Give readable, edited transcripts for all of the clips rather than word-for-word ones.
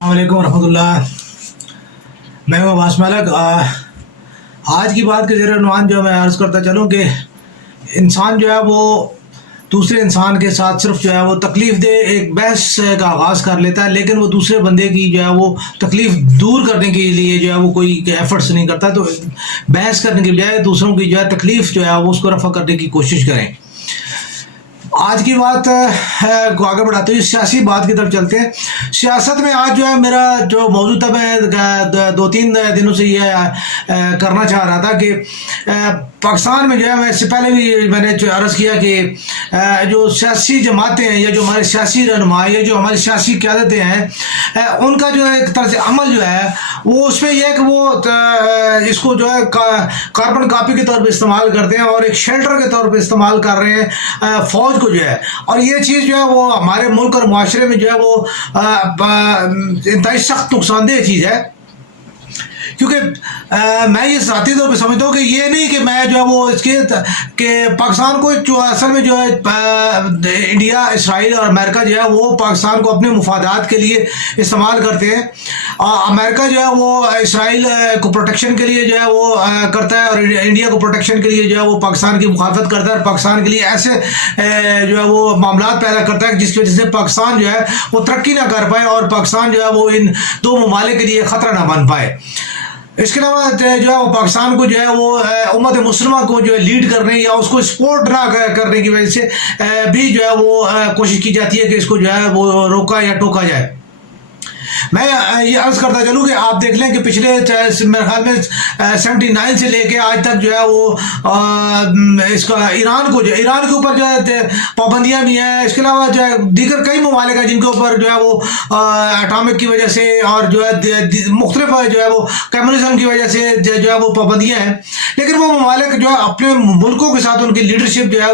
السلام علیکم ورحمۃ اللہ. میں ہوں عباس ملک. آج کی بات کے زیر عنوان جو میں عرض کرتا چلوں کہ انسان جو ہے وہ دوسرے انسان کے ساتھ صرف جو ہے وہ تکلیف دہ ایک بحث کا آغاز کر لیتا ہے، لیکن وہ دوسرے بندے کی جو ہے وہ تکلیف دور کرنے کے لیے جو ہے وہ کوئی ایفرٹس نہیں کرتا. تو بحث کرنے کے بجائے دوسروں کی جو ہے تکلیف جو ہے وہ اس کو رفع کرنے کی کوشش کریں. آج کی بات کو آگے بڑھاتے ہوئے سیاسی بات کی طرف چلتے ہیں. سیاست میں آج جو ہے میرا جو موضوع تھا، میں 2-3 دنوں سے یہ کرنا چاہ رہا تھا کہ پاکستان میں جو ہے، میں اس سے پہلے بھی میں نے عرض کیا کہ جو سیاسی جماعتیں ہیں یا جو ہمارے سیاسی رہنما یا جو ہماری سیاسی قیادتیں ہیں، ان کا جو ہے ایک طرز عمل جو ہے وہ اس میں یہ ہے کہ وہ اس کو جو ہے کاربن کاپی کے طور پہ استعمال کرتے ہیں اور ایک شیلٹر کے طور پہ استعمال کر رہے ہیں فوج کو جو ہے. اور یہ چیز جو ہے وہ ہمارے ملک اور معاشرے میں جو ہے وہ انتہائی سخت نقصان دہ چیز ہے. کیونکہ میں یہ ذاتی طور پہ سمجھتا ہوں کہ یہ نہیں کہ میں جو ہے وہ اس کے کہ پاکستان کو جو اصل میں جو ہے انڈیا، اسرائیل اور امریکہ جو ہے وہ پاکستان کو اپنے مفادات کے لیے استعمال کرتے ہیں. امریکہ جو ہے وہ اسرائیل کو پروٹیکشن کے لیے جو ہے وہ کرتا ہے، اور انڈیا کو پروٹیکشن کے لیے جو ہے وہ پاکستان کی مخالفت کرتا ہے اور پاکستان کے لیے ایسے جو ہے وہ معاملات پیدا کرتا ہے جس کی وجہ سے پاکستان جو ہے وہ ترقی نہ کر پائے اور پاکستان جو ہے وہ ان دو ممالک کے لیے خطرہ نہ بن پائے. اس کے علاوہ جو ہے وہ پاکستان کو جو ہے وہ امت مسلمہ کو جو ہے لیڈ کرنے یا اس کو سپورٹ نہ کرنے کی وجہ سے بھی جو ہے وہ کوشش کی جاتی ہے کہ اس کو جو ہے وہ روکا یا ٹوکا جائے. میں یہ عرض کرتا چلوں کہ آپ دیکھ لیں کہ پچھلے میرے خیال میں 79 سے لے کے آج تک جو ہے وہ اس کا ایران کے اوپر جو ہے پابندیاں بھی ہیں. اس کے علاوہ جو ہے دیگر کئی ممالک ہیں جن کے اوپر جو ہے وہ اٹامک کی وجہ سے اور جو ہے مختلف جو ہے وہ کمیونزم کی وجہ سے جو ہے وہ پابندیاں ہیں. لیکن وہ ممالک جو ہے اپنے ملکوں کے ساتھ ان کی لیڈرشپ جو ہے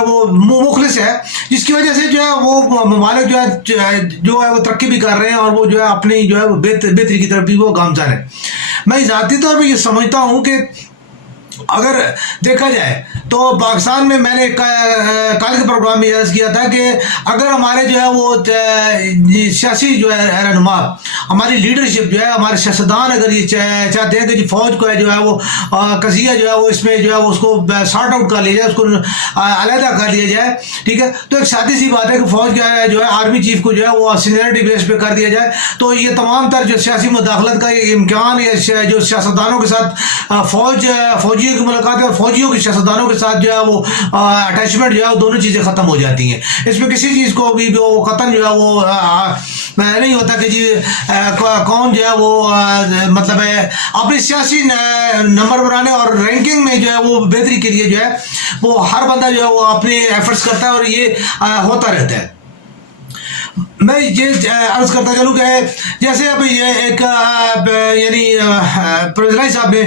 وہ مخلص ہے، جس کی وجہ سے جو ہے وہ ممالک جو ہے وہ ترقی بھی کر رہے ہیں اور وہ جو ہے اپنی جو ہے وہ بہتری کی طرف بھی وہ گامزن ہے. میں ذاتی طور پہ یہ سمجھتا ہوں کہ اگر دیکھا جائے تو پاکستان میں نے کل کے پروگرام میں عرض کیا تھا کہ اگر ہمارے جو ہے وہ سیاسی جو ہے رہنما، ہماری لیڈرشپ جو ہے، ہمارے سیاستدان اگر یہ چاہتے ہیں کہ جی فوج کو ہے جو ہے وہ قضیہ جو ہے وہ اس میں جو ہے وہ اس کو سارٹ آؤٹ کر لیا جائے، اس کو علیحدہ کر لیا جائے، ٹھیک ہے، تو ایک سادی سی بات ہے کہ فوج کا جو ہے آرمی چیف کو جو ہے وہ سینئرٹی بیس پہ کر دیا جائے. تو یہ تمام تر جو سیاسی مداخلت کا امکان یا جو سیاستدانوں کے ساتھ فوجیوں کی ملاقات اور فوجیوں کے سیاستدانوں کے ساتھ جو ہے وہ اٹیچمنٹ جو ہے وہ دونوں چیزیں ختم ہو جاتی ہیں. اس میں کسی چیز کو بھی ختم جو ہے وہ نہیں ہوتا کہ جی کون جو ہے وہ مطلب ہے اپنی سیاسی نمبر بنانے اور رینکنگ میں جو ہے وہ بہتری کے لیے جو ہے وہ ہر بندہ جو ہے وہ اپنے ایفرٹس کرتا ہے اور یہ ہوتا رہتا ہے. میں یہ عرض کرتا چلوں کہ جیسے اب یہ ایک یعنی پرویز صاحب نے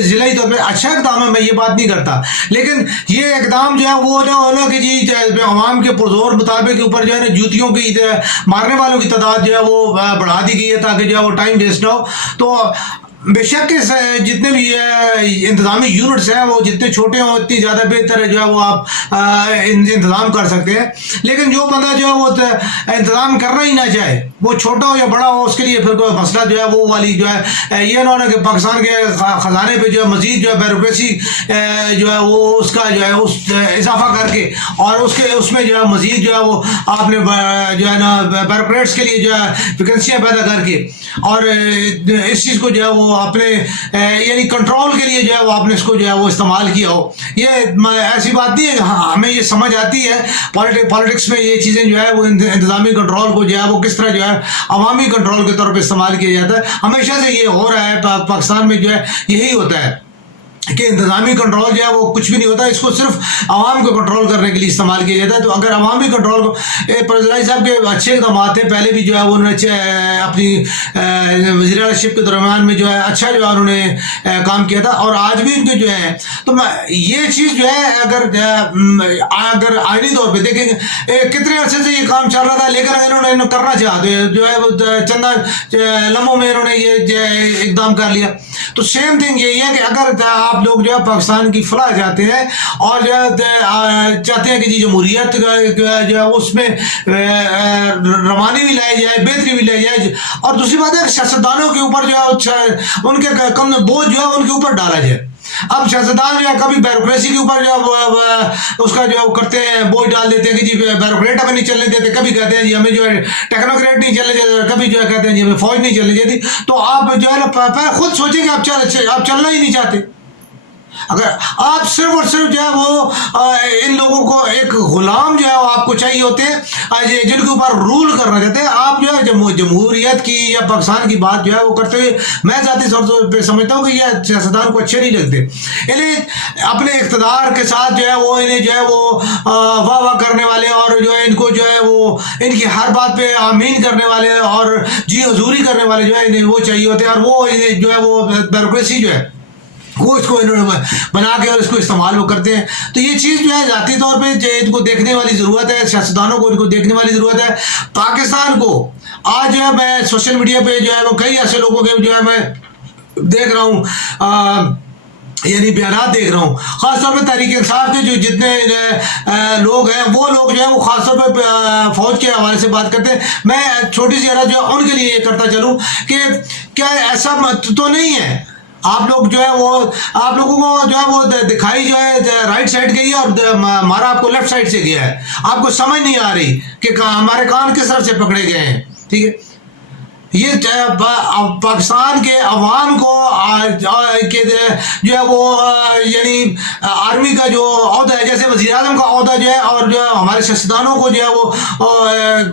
ضلعی طور پہ اچھا اقدام ہے، میں یہ بات نہیں کرتا، لیکن یہ اقدام جو ہے وہ نہ ہونا کہ جی عوام کے پرزور مطالبے کے اوپر جو ہے نا جوتیوں کی مارنے والوں کی تعداد جو ہے وہ بڑھا دی گئی ہے تاکہ جو ہے وہ ٹائم ویسٹ نہ ہو. تو بے شک جتنے بھی انتظامی یونٹس ہیں وہ جتنے چھوٹے ہوں اتنی زیادہ بہتر ہے جو ہے وہ آپ انتظام کر سکتے ہیں. لیکن جو بندہ جو ہے وہ انتظام کرنا ہی نہ چاہے، وہ چھوٹا ہو یا بڑا ہو، اس کے لیے پھر کوئی مسئلہ جو ہے وہ والی جو ہے یہ نہ ہونا کہ پاکستان کے خزانے پہ جو ہے مزید جو ہے بیوروکریسی جو ہے وہ اس کا جو ہے اس اضافہ کر کے اور اس میں جو ہے مزید جو ہے وہ آپ نے جو ہے نا بیوروکریٹس کے لیے جو ہے ویکنسیاں پیدا کر کے اور اس چیز کو جو ہے وہ اپنے یعنی کنٹرول کے لیے جو ہے وہ آپ نے اس کو جو ہے وہ استعمال کیا ہو. یہ ایسی بات نہیں ہے کہ ہمیں یہ سمجھ آتی ہے پالیٹکس میں یہ چیزیں جو ہے وہ انتظامی کنٹرول کو جو ہے وہ کس طرح جو ہے عوامی کنٹرول کے طور پہ استعمال کیا جاتا ہے. ہمیشہ سے یہ ہو رہا ہے پاکستان میں جو ہے یہی ہوتا ہے کہ انتظامی کنٹرول جو ہے وہ کچھ بھی نہیں ہوتا، اس کو صرف عوام کو کنٹرول کرنے کے لیے استعمال کیا جاتا ہے. تو اگر عوامی کنٹرول کو پرویز صاحب کے اچھے اقدامات ہیں، پہلے بھی جو ہے وہ انہوں نے اپنی وزیر اعلیٰ کے درمیان میں جو ہے اچھا جو ہے انہوں نے کام کیا تھا اور آج بھی ان کے جو ہے. تو یہ چیز جو ہے اگر آئینی طور پہ دیکھیں کتنے عرصے سے یہ کام چل رہا تھا، لیکن اگر انہوں نے کرنا چاہتے جو ہے وہ چند لمحوں میں انہوں نے یہ اقدام کر لیا. تو سیم تھنگ یہی ہے کہ اگر آپ آپ لوگ جو ہے پاکستان کی فلاح چاہتے ہیں اور جو ہے چاہتے ہیں کہ جی جمہوریت جو ہے اس میں روانی بھی لائی جائے، بہتری بھی لائی جائے، اور دوسری بات ہے سیاستدانوں کے اوپر جو ہے ان کے کم بوجھ جو ہے ان کے اوپر ڈالا جائے. اب سیاستدان جو ہے کبھی بیوروکریسی کے اوپر جو ہے اس کا جو ہے کرتے ہیں، بوجھ ڈال دیتے ہیں کہ جی بیوروکریٹ ہمیں نہیں چلنے دیتے، کبھی کہتے ہیں جی ہمیں جو ہے ٹیکنوکریٹ نہیں چلنے دیتے، کبھی جو ہے کہتے ہیں جی ہمیں فوج نہیں چلنے دیتی. تو آپ جو ہے نا خود سوچیں کہ آپ چلنا ہی نہیں چاہتے. اگر آپ صرف اور صرف جو ہے وہ ان لوگوں کو ایک غلام جو ہے وہ آپ کو چاہیے ہوتے ہیں جن کے اوپر رول کرنا چاہتے ہیں، آپ جو ہے جمہوریت کی یا پاکستان کی بات جو ہے وہ کرتے ہوئے میں ذاتی طور پہ سمجھتا ہوں کہ یہ سیاستدان کو اچھے نہیں لگتے. انہیں اپنے اقتدار کے ساتھ جو ہے وہ انہیں جو ہے وہ واہ واہ کرنے والے اور جو ہے ان کو جو ہے وہ ان کی ہر بات پہ آمین کرنے والے اور جی حضوری کرنے والے جو ہے انہیں وہ چاہیے ہوتے ہیں، اور وہ جو ہے وہ بیوروکریسی جو ہے وہ اس کو انہوں نے بنا کے اور اس کو استعمال وہ کرتے ہیں. تو یہ چیز جو ہے ذاتی طور پہ ان کو دیکھنے والی ضرورت ہے، سیاستدانوں کو ان کو دیکھنے والی ضرورت ہے. پاکستان کو آج جو ہے میں سوشل میڈیا پہ جو ہے وہ کئی ایسے لوگوں کے جو ہے میں دیکھ رہا ہوں، یعنی بیانات دیکھ رہا ہوں، خاص طور پہ تحریک انصاف کے جو جتنے لوگ ہیں وہ لوگ جو ہے وہ خاص طور پہ فوج کے حوالے سے بات کرتے ہیں. میں چھوٹی سی عرض جو ہے ان کے لیے یہ کرتا چلوں کہ کیا ایسا تو نہیں ہے آپ لوگ جو ہے وہ آپ لوگوں کو جو ہے وہ دکھائی جو ہے رائٹ سائڈ گئی ہے اور ہمارا آپ کو لیفٹ سائڈ سے گیا ہے، آپ کو سمجھ نہیں آ رہی کہ ہمارے کان کس طرف سے پکڑے گئے ہیں. ٹھیک ہے، یہ پاکستان کے عوام کو جو ہے وہ یعنی آرمی کا جو عہدہ ہے، جیسے وزیر اعظم کا عہدہ جو ہے اور جو ہمارے سیاستدانوں کو جو ہے وہ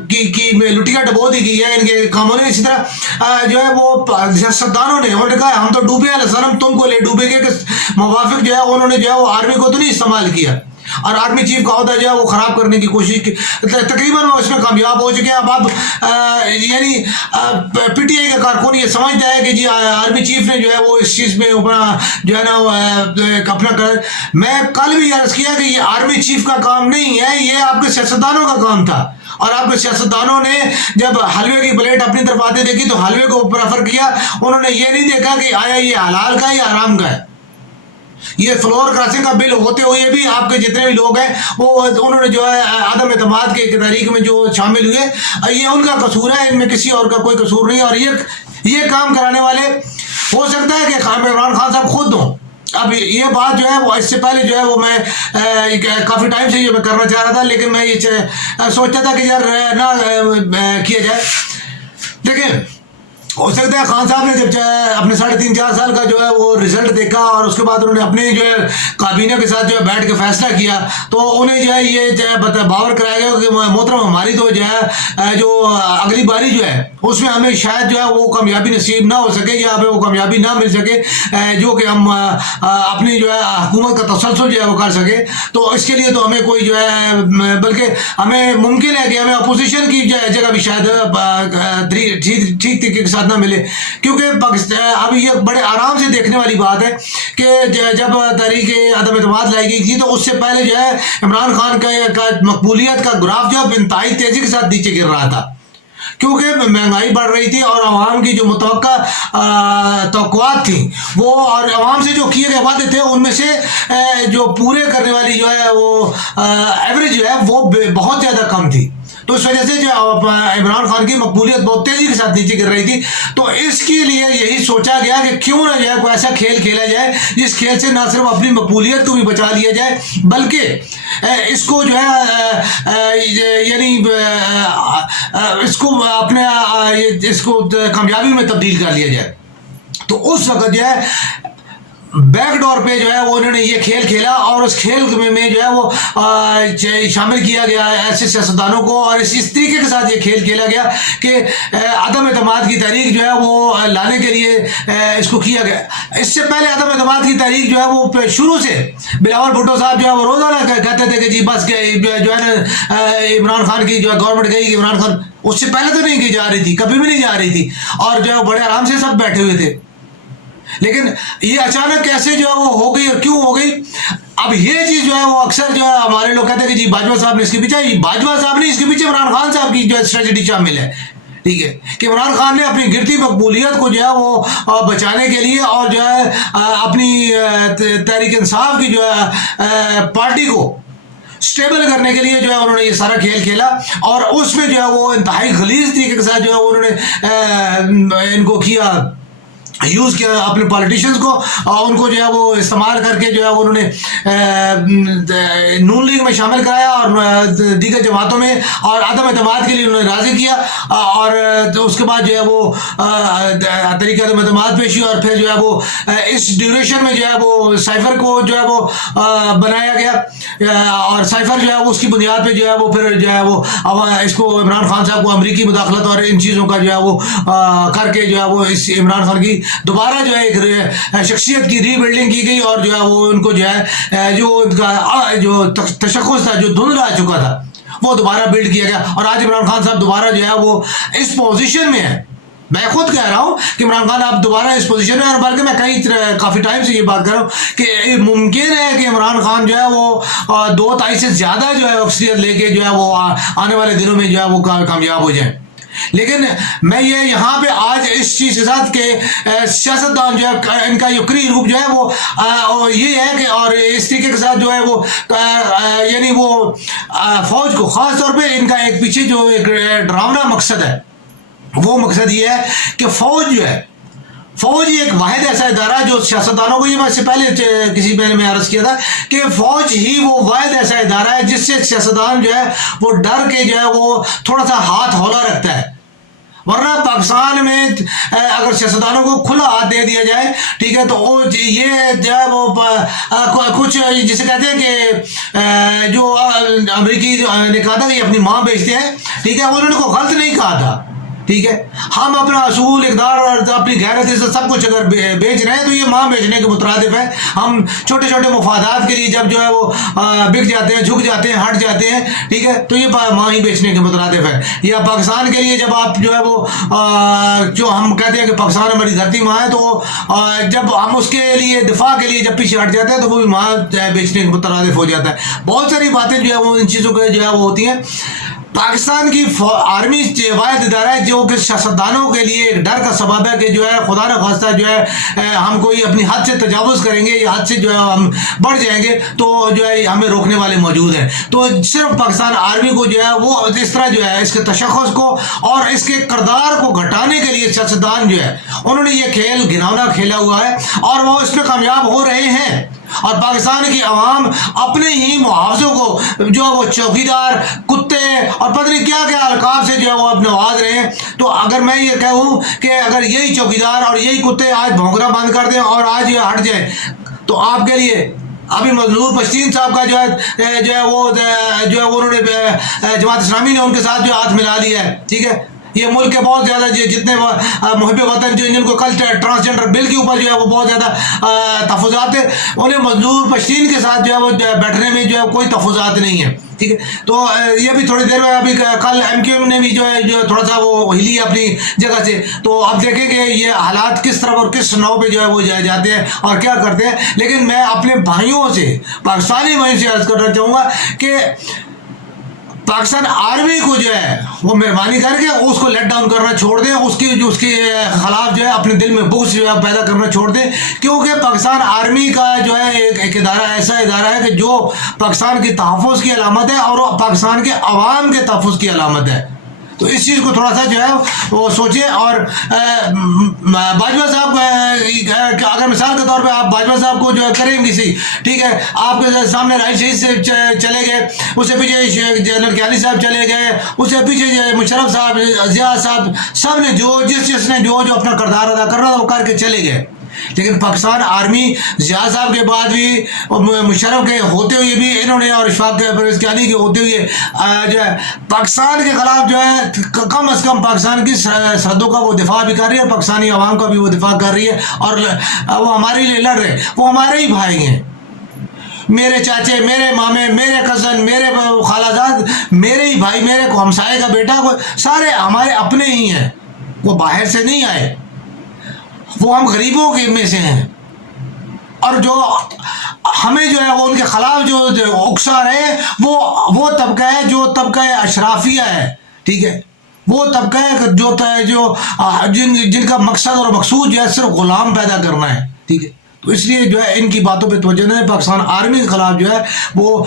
کی لٹیا ڈبو دی گئی ہے ان کے کاموں نے. اسی طرح جو ہے وہ سیاستدانوں نے انہوں نے کہا ہم تو ڈوبے علیہ السلام تم کو لے ڈوبے گے، کہ موافق جو ہے انہوں نے جو ہے وہ آرمی کو تو نہیں استعمال کیا اور آرمی چیف کا عہدہ جو ہے وہ خراب کرنے کی کوشش کی. تقریباً وہ اس میں کامیاب ہو چکے ہیں. اب یعنی پی ٹی آئی کا کارکن یہ سمجھتا ہے کہ جی آرمی چیف نے جو ہے وہ اس چیز میں اپنا جو ہے نا اپنا کر. میں کل بھی عرض کیا کہ یہ آرمی چیف کا کام نہیں ہے، یہ آپ کے سیاستدانوں کا کام تھا. اور آپ کے سیاستدانوں نے جب حلوے کی پلیٹ اپنی طرف آتے دیکھی تو حلوے کو پریفر کیا، انہوں نے یہ نہیں دیکھا کہ آیا یہ حلال کا یا حرام کا ہے. یہ فلور کراسنگ کا بل ہوتے ہوئے بھی آپ کے جتنے بھی لوگ ہیں وہ انہوں نے جو ہے عدم اعتماد کے تحریک میں جو شامل ہوئے، یہ ان کا قصور ہے، ان میں کسی اور کا کوئی قصور نہیں. اور یہ کام کرانے والے ہو سکتا ہے کہ عمران خان صاحب خود ہوں. اب یہ بات جو ہے وہ اس سے پہلے جو ہے وہ میں کافی ٹائم سے یہ میں کرنا چاہ رہا تھا، لیکن میں یہ سوچتا تھا کہ یار نہ کیا جائے. دیکھیں، ہو سکتا ہے خان صاحب نے جب اپنے 3.5-4 سال کا جو ہے وہ رزلٹ دیکھا اور اس کے بعد انہوں نے اپنے جو ہے کابینہ کے ساتھ جو ہے بیٹھ کے فیصلہ کیا تو انہیں جو ہے یہ باور کرایا گیا کہ محترم ہماری تو جو ہے جو اگلی باری جو ہے اس میں ہمیں شاید جو ہے وہ کامیابی نصیب نہ ہو سکے یا ہمیں وہ کامیابی نہ مل سکے جو کہ ہم اپنی جو ہے حکومت کا تسلسل جو ہے وہ کر سکے. تو اس کے لیے تو ہمیں کوئی جو ہے بلکہ ہمیں ممکن ہے کہ ہمیں اپوزیشن کی جگہ بھی شاید ٹھیک طریقے کے ساتھ نہ ملے، کیونکہ پاکستان اب یہ بڑے آرام سے دیکھنے والی بات ہے کہ جب تحریک عدم اعتماد لائی گئی تھی تو اس سے پہلے جو ہے عمران خان کا مقبولیت کا گراف جو ہے انتہائی تیزی کے ساتھ نیچے گر رہا تھا، کیونکہ مہنگائی بڑھ رہی تھی اور عوام کی جو توقعات تھیں وہ اور عوام سے جو کیے گئے وعدے تھے ان میں سے جو پورے کرنے والی جو ہے وہ ایوریج جو ہے وہ بہت زیادہ کم تھی. تو اس وجہ سے جو عمران خان کی مقبولیت بہت تیزی کے ساتھ نیچے گر رہی تھی. تو اس کے لیے یہی سوچا گیا کہ کیوں نہ جو ہے کوئی ایسا کھیل کھیلا جائے جس کھیل سے نہ صرف اپنی مقبولیت کو بھی بچا لیا جائے بلکہ اس کو جو ہے یعنی اس کو اپنے اس کو کامیابی میں تبدیل کر لیا جائے. تو اس وقت جو ہے بیک ڈور پہ جو ہے وہ انہوں نے یہ کھیل کھیلا اور اس کھیل میں جو ہے وہ شامل کیا گیا ایسے سیاستدانوں کو اور اس طریقے کے ساتھ یہ کھیل کھیلا گیا کہ عدم اعتماد کی تحریک جو ہے وہ لانے کے لیے اس کو کیا گیا. اس سے پہلے عدم اعتماد کی تحریک جو ہے وہ شروع سے بلاول بھٹو صاحب جو ہے وہ روزانہ کہتے تھے کہ جی بس جو ہے نا عمران خان کی جو ہے گورنمنٹ گئی کہ عمران خان، اس سے پہلے تو نہیں کی جا رہی تھی، کبھی بھی نہیں جا رہی تھی اور جو ہے بڑے آرام سے سب بیٹھے ہوئے تھے. لیکن یہ اچانک کیسے جو ہے وہ ہو گئی اور کیوں ہو گئی؟ اب یہ چیز جو ہے وہ اکثر جو ہے ہمارے لوگ کہتے ہیں کہ جی باجوہ صاحب نے اس کے پیچھے، باجوہ صاحب نے اس کے پیچھے عمران خان صاحب کی جو ہے اسٹریٹجی شامل ہے. ٹھیک ہے، کہ عمران خان نے اپنی گرتی مقبولیت کو جو ہے وہ بچانے کے لیے اور جو ہے اپنی تحریک انصاف کی جو ہے پارٹی کو سٹیبل کرنے کے لیے جو ہے انہوں نے یہ سارا کھیل کھیلا، اور اس میں جو ہے وہ انتہائی غلیظ طریقے کے ساتھ جو ہے انہوں نے ان کو کیا، یوز کیا اپنے پالیٹیشنز کو، اور ان کو جو ہے وہ استعمال کر کے جو ہے انہوں نے نون لیگ میں شامل کرایا اور دیگر جماعتوں میں، اور عدم اعتماد کے لیے انہوں نے راضی کیا، اور اس کے بعد جو ہے وہ طریقہ عدم اعتماد پیش ہوئی، اور پھر جو ہے وہ اس ڈیوریشن میں جو ہے وہ سائفر کو جو ہے وہ بنایا گیا، اور سائفر جو ہے وہ اس کی بنیاد پہ جو ہے وہ پھر جو ہے وہ اس کو عمران خان صاحب کو امریکی مداخلت اور ان چیزوں کا جو ہے وہ کر کے جو ہے وہ اس عمران خان کی دوبارہ جو ہے ایک شخصیت کی ری بلڈنگ کی گئی، اور جو ہے وہ ان کو جو ہے جو ان کا جو تشخص تھا جو دھندلا چکا تھا وہ دوبارہ بلڈ کیا گیا، اور آج عمران خان صاحب دوبارہ جو ہے وہ اس پوزیشن میں ہے۔ میں خود کہہ رہا ہوں کہ عمران خان آپ دوبارہ اس پوزیشن میں، اور بلکہ میں کافی ٹائم سے یہ بات کر رہا ہوں کہ ممکن ہے کہ عمران خان جو ہے وہ 2 تہائی سے زیادہ جو ہے اکثریت لے کے جو ہے وہ آنے والے دنوں میں جو ہے وہ کامیاب ہو جائیں۔ لیکن میں یہ یہاں پہ آج اس چیز کے ساتھ کہ سیاستدان جو ہے ان کا یقری روپ جو ہے وہ یہ ہے کہ، اور اس طریقے کے ساتھ جو ہے وہ یعنی وہ فوج کو خاص طور پہ ان کا ایک پیچھے جو ایک ڈراؤنا مقصد ہے، وہ مقصد یہ ہے کہ فوج جو ہے، فوج ایک واحد ایسا ادارہ جو سیاستدانوں کو، یہ میں سے پہلے کسی میں عرض کیا تھا کہ فوج ہی وہ واحد ایسا ادارہ ہے جس سے سیاستدان جو ہے وہ ڈر کے جو ہے وہ تھوڑا سا ہاتھ ہولا رکھتا ہے، ورنہ پاکستان میں اگر سیاستدانوں کو کھلا ہاتھ دے دیا جائے، ٹھیک ہے، تو وہ یہ جو ہے وہ کچھ جسے کہتے ہیں کہ جو امریکی نے کہا تھا کہ اپنی ماں بیچتے ہیں، ٹھیک ہے، انہوں نے کوئی غلط نہیں کہا تھا، ٹھیک ہے، ہم اپنا اصول اقدار اور اپنی غیرت عزت سب کچھ اگر بیچ رہے ہیں تو یہ ماں بیچنے کے مترادف ہے۔ ہم چھوٹے چھوٹے مفادات کے لیے جب جو ہے وہ بک جاتے ہیں، جھک جاتے ہیں، ہٹ جاتے ہیں، ٹھیک ہے، تو یہ ماں ہی بیچنے کے مترادف ہے۔ یا پاکستان کے لیے جب آپ جو ہے وہ جو ہم کہتے ہیں کہ پاکستان ہماری دھرتی ماں ہے، تو جب ہم اس کے لیے دفاع کے لیے جب پیچھے ہٹ جاتے ہیں تو وہ بھی ماں بیچنے کے مترادف ہو جاتا ہے۔ بہت ساری باتیں جو ہے وہ ان چیزوں کے جو ہے وہ ہوتی ہیں۔ پاکستان کی آرمی واحد ادارہ ہے جو کہ سیاستدانوں کے لیے ایک ڈر کا سبب ہے کہ جو ہے خدا نہ خواستہ جو ہے ہم کوئی اپنی حد سے تجاوز کریں گے یا حد سے جو ہے ہم بڑھ جائیں گے تو جو ہے ہمیں روکنے والے موجود ہیں۔ تو صرف پاکستان آرمی کو جو ہے وہ اس طرح جو ہے اس کے تشخص کو اور اس کے کردار کو گھٹانے کے لیے سیاستدان جو ہے انہوں نے یہ کھیل گھناؤنا کھیلا ہوا ہے، اور وہ اس میں کامیاب ہو رہے ہیں، اور پاکستان کی عوام اپنے ہی محافظوں کو جو وہ چوکیدار، کتے اور پتہ نہیں کیا کیا القاب سے جو ہے وہ اب نواز رہے ہیں۔ تو اگر میں یہ کہوں کہ اگر یہی چوکیدار اور یہی کتے آج بھونکنا بند کر دیں اور آج یہ ہٹ جائیں تو آپ کے لیے ابھی مظہور پشتین صاحب کا جو ہے وہ انہوں نے جماعت اسلامی نے ان کے ساتھ جو ہاتھ ملا لیا ہے، ٹھیک ہے، یہ ملک کے بہت زیادہ جتنے محب وطن جو جن کو کل ٹرانسجنڈر بل کے اوپر جو ہے وہ بہت زیادہ تحفظات ہیں، انہیں مظہور پشتین کے ساتھ جو ہے وہ بیٹھنے میں جو ہے کوئی تحفظات نہیں ہے، ٹھیک ہے۔ تو یہ بھی تھوڑی دیر میں ابھی کل ایم کیو ایم نے بھی جو ہے جو تھوڑا سا وہ ہلی اپنی جگہ سے، تو آپ دیکھیں کہ یہ حالات کس طرف اور کس نو پہ جو ہے وہ جاتے ہیں اور کیا کرتے ہیں۔ لیکن میں اپنے بھائیوں سے، پاکستانی بھائیوں سے عرض کرنا چاہوں گا کہ پاکستان آرمی کو جو ہے وہ مہربانی کر کے اس کو لیٹ ڈاؤن کرنا چھوڑ دیں، اس کے خلاف جو ہے اپنے دل میں بغض جو ہے پیدا کرنا چھوڑ دیں، کیونکہ پاکستان آرمی کا جو ہے ایک ادارہ ایسا ادارہ ہے کہ جو پاکستان کی تحفظ کی علامت ہے اور پاکستان کے عوام کے تحفظ کی علامت ہے۔ تو اس چیز کو تھوڑا سا جو ہے وہ سوچیں۔ اور باجوہ صاحب اگر مثال کے طور پہ آپ باجوہ صاحب کو جو ہے کریں گی سی، ٹھیک ہے، آپ کے سامنے رائے شہید سے چلے گئے، اس سے پیچھے جنرل کیانی صاحب چلے گئے، اس سے پیچھے مشرف صاحب، ضیاء صاحب، سب نے جس نے جو اپنا کردار ادا کرنا تھا وہ کر کے چلے گئے۔ لیکن پاکستان آرمی ضیاء صاحب کے بعد بھی مشرف کے ہوتے ہوئے بھی انہوں نے، اور اشفاق پرویز کیانی کے ہوتے ہوئے جو ہے پاکستان کے خلاف جو ہے کم از کم پاکستان کی سرحدوں کا وہ دفاع بھی کر رہی ہے، پاکستانی عوام کا بھی وہ دفاع کر رہی ہے، اور وہ ہمارے لیے لڑ رہے ہیں، وہ ہمارے ہی بھائی ہیں، میرے چاچے، میرے مامے، میرے کزن، میرے خالہ زاد، میرے ہی بھائی، میرے کو ہمسائے کا بیٹا، سارے ہمارے اپنے ہی ہیں، وہ باہر سے نہیں آئے، وہ ہم غریبوں کے میں سے ہیں، اور جو ہمیں جو ہے وہ ان کے خلاف جو اکسا رہے وہ طبقہ ہے جو طبقہ اشرافیہ ہے، ٹھیک ہے، وہ طبقہ ہے جو جن کا مقصد اور مقصود جو ہے صرف غلام پیدا کرنا ہے، ٹھیک ہے. تو اس لیے جو ہے ان کی باتوں پہ توجہ نہیں. پاکستان آرمی کے خلاف جو ہے وہ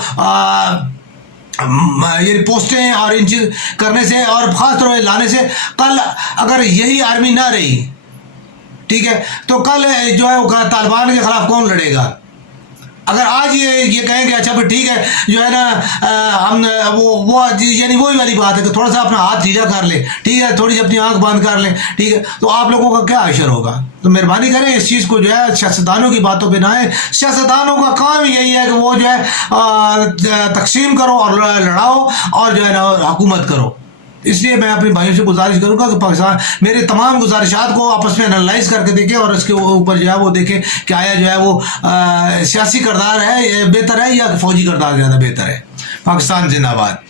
یہ پوسٹیں اور ان چیز کرنے سے اور خاص طور پہ لانے سے، کل اگر یہی آرمی نہ رہی، ٹھیک ہے، تو کل جو ہے وہ طالبان کے خلاف کون لڑے گا؟ اگر آج یہ کہیں کہ اچھا پھر ٹھیک ہے جو ہے نا ہم وہ یعنی وہی والی بات ہے کہ تھوڑا سا اپنا ہاتھ ڈھیلا کر لیں، ٹھیک ہے، تھوڑی سی اپنی آنکھ بند کر لیں، ٹھیک ہے، تو آپ لوگوں کا کیا اشر ہوگا؟ تو مہربانی کریں اس چیز کو جو ہے سیاستدانوں کی باتوں پہ نہ آئے. سیاستدانوں کا کام یہی ہے کہ وہ جو ہے تقسیم کرو اور لڑاؤ اور جو ہے نا حکومت کرو. اس لیے میں اپنے بھائیوں سے گزارش کروں گا کہ پاکستان میرے تمام گزارشات کو آپس میں انالائز کر کے دیکھیں اور اس کے اوپر جو ہے وہ دیکھیں کہ آیا جو ہے وہ سیاسی کردار ہے بہتر ہے یا فوجی کردار زیادہ بہتر ہے. پاکستان زندہ باد.